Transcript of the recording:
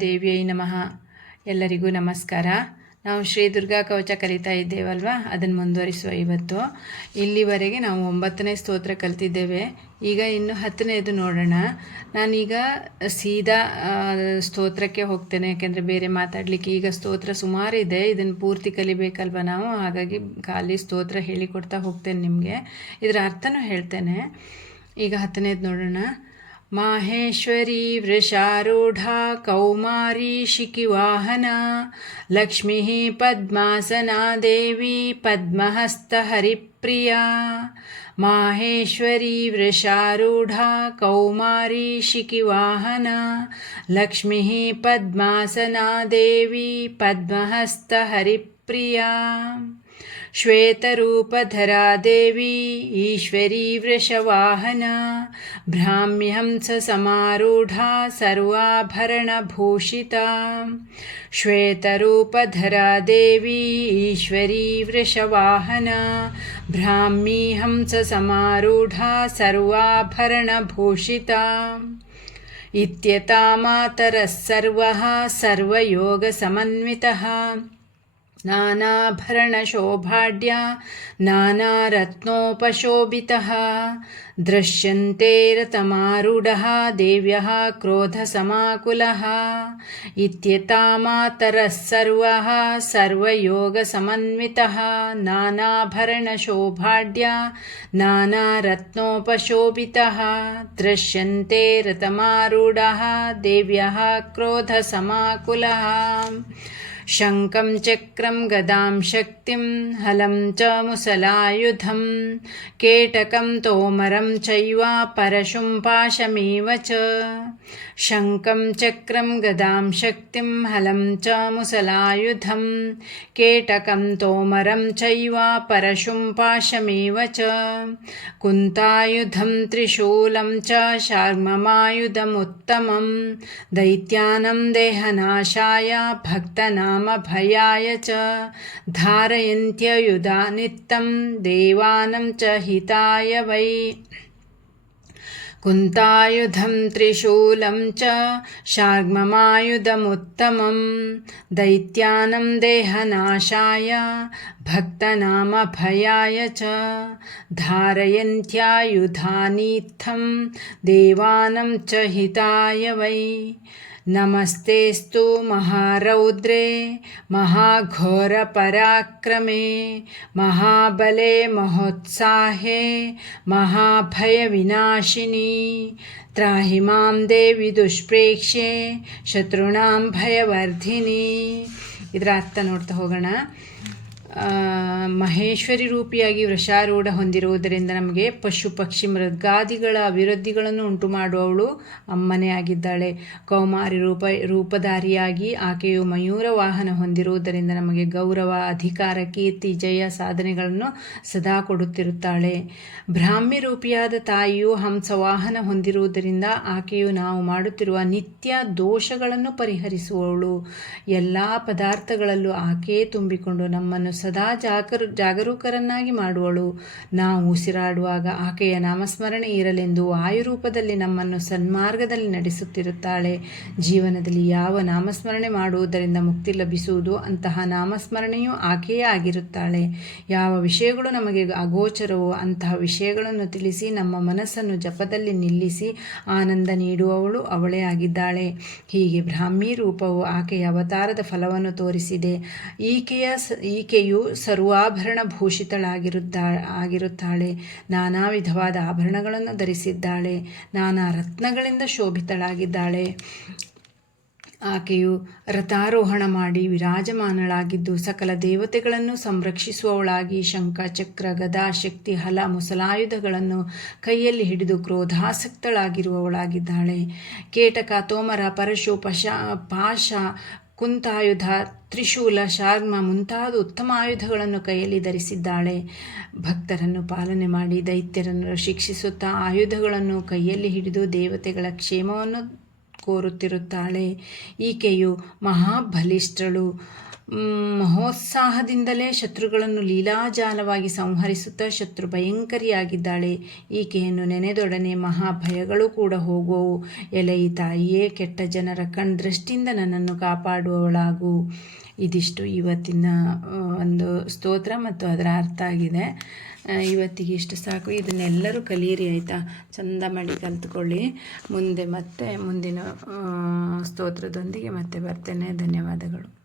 ದೇವಿಯೈ ನಮಃ. ಎಲ್ಲರಿಗೂ ನಮಸ್ಕಾರ. ನಾವು ಶ್ರೀ ದುರ್ಗಾ ಕವಚ ಕಲಿತಾ ಇದ್ದೇವಲ್ವಾ? ಅದನ್ನು ಮುಂದುವರಿಸುವ ಇವತ್ತು. ಇಲ್ಲಿವರೆಗೆ ನಾವು ಒಂಬತ್ತನೇ ಸ್ತೋತ್ರ ಕಲಿತಿದ್ದೇವೆ. ಈಗ ಇನ್ನು ಹತ್ತನೇದು ನೋಡೋಣ. ನಾನೀಗ ಸೀದಾ ಸ್ತೋತ್ರಕ್ಕೆ ಹೋಗ್ತೇನೆ. ಯಾಕೆಂದರೆ ಬೇರೆ ಮಾತಾಡಲಿಕ್ಕೆ ಈಗ ಸ್ತೋತ್ರ ಸುಮಾರಿದೆ ಇದನ್ನು ಪೂರ್ತಿ ಕಲಿಬೇಕಲ್ವ ನಾವು? ಹಾಗಾಗಿ ಖಾಲಿ ಸ್ತೋತ್ರ ಹೇಳಿಕೊಡ್ತಾ ಹೋಗ್ತೇನೆ ನಿಮಗೆ. ಇದರ ಅರ್ಥನೂ ಹೇಳ್ತೇನೆ. ಈಗ ಹತ್ತನೇದು ನೋಡೋಣ. माहेश्वरी वृषारूढा कौमारी शिकिवाहना लक्ष्मीः पद्मासना देवी पद्महस्तहरिप्रिया माहेश्वरी वृषारूढा कौमारी शिकिवाहना लक्ष्मीः पद्मासना देवी पद्महस्तहरिप्रिया प्रिया। श्वेतरूपधरा देवी ईश्वरी वृषवाहना भ्राम्यहंससमारूढा सर्वाभरणभूषिता। श्वेतरूपधरा देवी ईश्वरी वृषवाहना भ्राम्मी सर्वाभरणभूषिता। इत्यता मातरः सर्वः सर्वयोगसमन्वितः। नानाभरणशोभाढ्या नानारत्नोपशोभितः। दृश्यन्ते रतमारूढः देव्यः क्रोधसमाकुलः। इत्यता मातरः सर्वः सर्वयोगसमन्वितः। नानाभरणशोभाढ्या नानारत्नोपशोभितः। दृश्यन्ते रतमारूढः देव्यः क्रोधसमाकुलः शङ्खं चक्रं गदां शक्तिं हलं च मुसलायुधं केटकं तोमरं चैव परशुं पाशमेव च। शङ्खं चक्रं गदां शक्तिं हलं च मुसलायुधं केटकं तोमरं चैव परशुं पाशमेव च। कुन्तायुधं त्रिशूलं च शार्ममायुधमुत्तमं दैत्यानं देहनाशाय भक्तनामभयाय च। धारयन्त्ययुधा नित्यं देवानं च हिताय वै। कुन्तायुधं त्रिशूलं च शार्ङ्गमायुधमुत्तमं दैत्यानं देहनाशाय भक्तनामभयाय च। धारयन्त्यायुधानीत्थं देवानं च हिताय वै नमस्तेस्तु महारौद्रे महाघोरपराक्रमे महाबले महोत्साहे महाभयविनाशिनी त्राहि मां देवी दुष्प्रेक्ष्ये ಶತ್ರುಣಾಂ ಭಯವರ್ಧಿನಿ ಇದರ ಅರ್ಥ ನೋಡ್ತಾ ಹೋಗೋಣ ಆ, ಮಹೇಶ್ವರಿ ರೂಪಿಯಾಗಿ ವೃಷಾರೂಢ ಹೊಂದಿರುವುದರಿಂದ ನಮಗೆ ಪಶು ಪಕ್ಷಿ ಮೃಗಾದಿಗಳ ಅಭಿವೃದ್ಧಿಗಳನ್ನು ಉಂಟು ಮಾಡುವವಳು ಅಮ್ಮನೇ ಆಗಿದ್ದಾಳೆ. ಕೌಮಾರಿ ರೂಪ, ರೂಪಧಾರಿಯಾಗಿ ಆಕೆಯು ಮಯೂರ ವಾಹನ ಹೊಂದಿರುವುದರಿಂದ ನಮಗೆ ಗೌರವ, ಅಧಿಕಾರ, ಕೀರ್ತಿ, ಜಯ ಸಾಧನೆಗಳನ್ನು ಸದಾ ಕೊಡುತ್ತಿರುತ್ತಾಳೆ. ಬ್ರಾಹ್ಮಿ ರೂಪಿಯಾದ ತಾಯಿಯು ಹಂಸ ವಾಹನ ಹೊಂದಿರುವುದರಿಂದ ಆಕೆಯು ನಾವು ಮಾಡುತ್ತಿರುವ ನಿತ್ಯ ದೋಷಗಳನ್ನು ಪರಿಹರಿಸುವವಳು. ಎಲ್ಲ ಪದಾರ್ಥಗಳಲ್ಲೂ ಆಕೆಯೇ ತುಂಬಿಕೊಂಡು ನಮ್ಮನ್ನು ಸದಾ ಜಾಗರು ಜಾಗರೂಕರನ್ನಾಗಿ ಮಾಡುವಳು. ನಾವು ಉಸಿರಾಡುವಾಗ ಆಕೆಯ ನಾಮಸ್ಮರಣೆ ಇರಲೆಂದು ಆಯುರೂಪದಲ್ಲಿ ನಮ್ಮನ್ನು ಸನ್ಮಾರ್ಗದಲ್ಲಿ ನಡೆಸುತ್ತಿರುತ್ತಾಳೆ. ಜೀವನದಲ್ಲಿ ಯಾವ ನಾಮಸ್ಮರಣೆ ಮಾಡುವುದರಿಂದ ಮುಕ್ತಿ ಲಭಿಸುವುದು ಅಂತಹ ನಾಮಸ್ಮರಣೆಯೂ ಆಕೆಯೇ ಆಗಿರುತ್ತಾಳೆ. ಯಾವ ವಿಷಯಗಳು ನಮಗೆ ಅಗೋಚರವೋ ಅಂತಹ ವಿಷಯಗಳನ್ನು ತಿಳಿಸಿ ನಮ್ಮ ಮನಸ್ಸನ್ನು ಜಪದಲ್ಲಿ ನಿಲ್ಲಿಸಿ ಆನಂದ ನೀಡುವವಳು ಅವಳೇ ಆಗಿದ್ದಾಳೆ. ಹೀಗೆ ಬ್ರಾಹ್ಮಿ ರೂಪವು ಆಕೆಯ ಅವತಾರದ ಫಲವನ್ನು ತೋರಿಸಿದೆ. ಈಕೆಯ ಸ ಈಕೆಯು ಸರ್ವಾಭರಣ ಭೂಷಿತಳಾಗಿರುತ್ತಾ ಆಗಿರುತ್ತಾಳೆ. ನಾನಾ ವಿಧವಾದ ಆಭರಣಗಳನ್ನು ಧರಿಸಿದ್ದಾಳೆ. ನಾನಾ ರತ್ನಗಳಿಂದ ಶೋಭಿತಳಾಗಿದ್ದಾಳೆ. ಆಕೆಯು ರಥಾರೋಹಣ ಮಾಡಿ ವಿರಾಜಮಾನಳಾಗಿದ್ದು, ಸಕಲ ದೇವತೆಗಳನ್ನು ಸಂರಕ್ಷಿಸುವವಳಾಗಿ ಶಂಖ, ಚಕ್ರ, ಗದಾ, ಶಕ್ತಿ, ಹಲ, ಮುಸಲಾಯುಧಗಳನ್ನು ಕೈಯಲ್ಲಿ ಹಿಡಿದು ಕ್ರೋಧಾಸಕ್ತಳಾಗಿರುವವಳಾಗಿದ್ದಾಳೆ. ಕೇಟಕ, ತೋಮರ, ಪರಶು, ಪಶ, ಪಾಶ ಕುಂತಾಯುಧ, ತ್ರಿಶೂಲ, ಶಾರ್ಮ ಮುಂತಾದ ಉತ್ತಮ ಆಯುಧಗಳನ್ನು ಕೈಯಲ್ಲಿ ಧರಿಸಿದ್ದಾಳೆ. ಭಕ್ತರನ್ನು ಪಾಲನೆ ಮಾಡಿ ದೈತ್ಯರನ್ನು ಶಿಕ್ಷಿಸುತ್ತಾ ಆಯುಧಗಳನ್ನು ಕೈಯಲ್ಲಿ ಹಿಡಿದು ದೇವತೆಗಳ ಕ್ಷೇಮವನ್ನು ಕೋರುತ್ತಿರುತ್ತಾಳೆ. ಈಕೆಯು ಮಹಾಬಲಿಷ್ಠಳು. ಮಹೋತ್ಸಾಹದಿಂದಲೇ ಶತ್ರುಗಳನ್ನು ಲೀಲಾಜಾಲವಾಗಿ ಸಂಹರಿಸುತ್ತಾ ಶತ್ರು ಭಯಂಕರಿಯಾಗಿದ್ದಾಳೆ. ಈಕೆಯನ್ನು ನೆನೆದೊಡನೆ ಮಹಾಭಯಗಳು ಕೂಡ ಹೋಗುವವು. ಎಲೆಯಿ ತಾಯಿಯೇ, ಕೆಟ್ಟ ಜನರ ಕಣ್ದೃಷ್ಟಿಯಿಂದ ನನ್ನನ್ನು ಕಾಪಾಡುವವಳಾಗು. ಇದಿಷ್ಟು ಇವತ್ತಿನ ಒಂದು ಸ್ತೋತ್ರ ಮತ್ತು ಅದರ ಅರ್ಥ ಆಗಿದೆ. ಇವತ್ತಿಗೆ ಇಷ್ಟು ಸಾಕು. ಇದನ್ನೆಲ್ಲರೂ ಕಲಿಯಿರಿ ಆಯಿತಾ? ಚಂದ ಮಾಡಿ ಕಲಿತ್ಕೊಳ್ಳಿ. ಮುಂದೆ ಮತ್ತೆ, ಮುಂದಿನ ಸ್ತೋತ್ರದೊಂದಿಗೆ ಮತ್ತೆ ಬರ್ತೇನೆ. ಧನ್ಯವಾದಗಳು.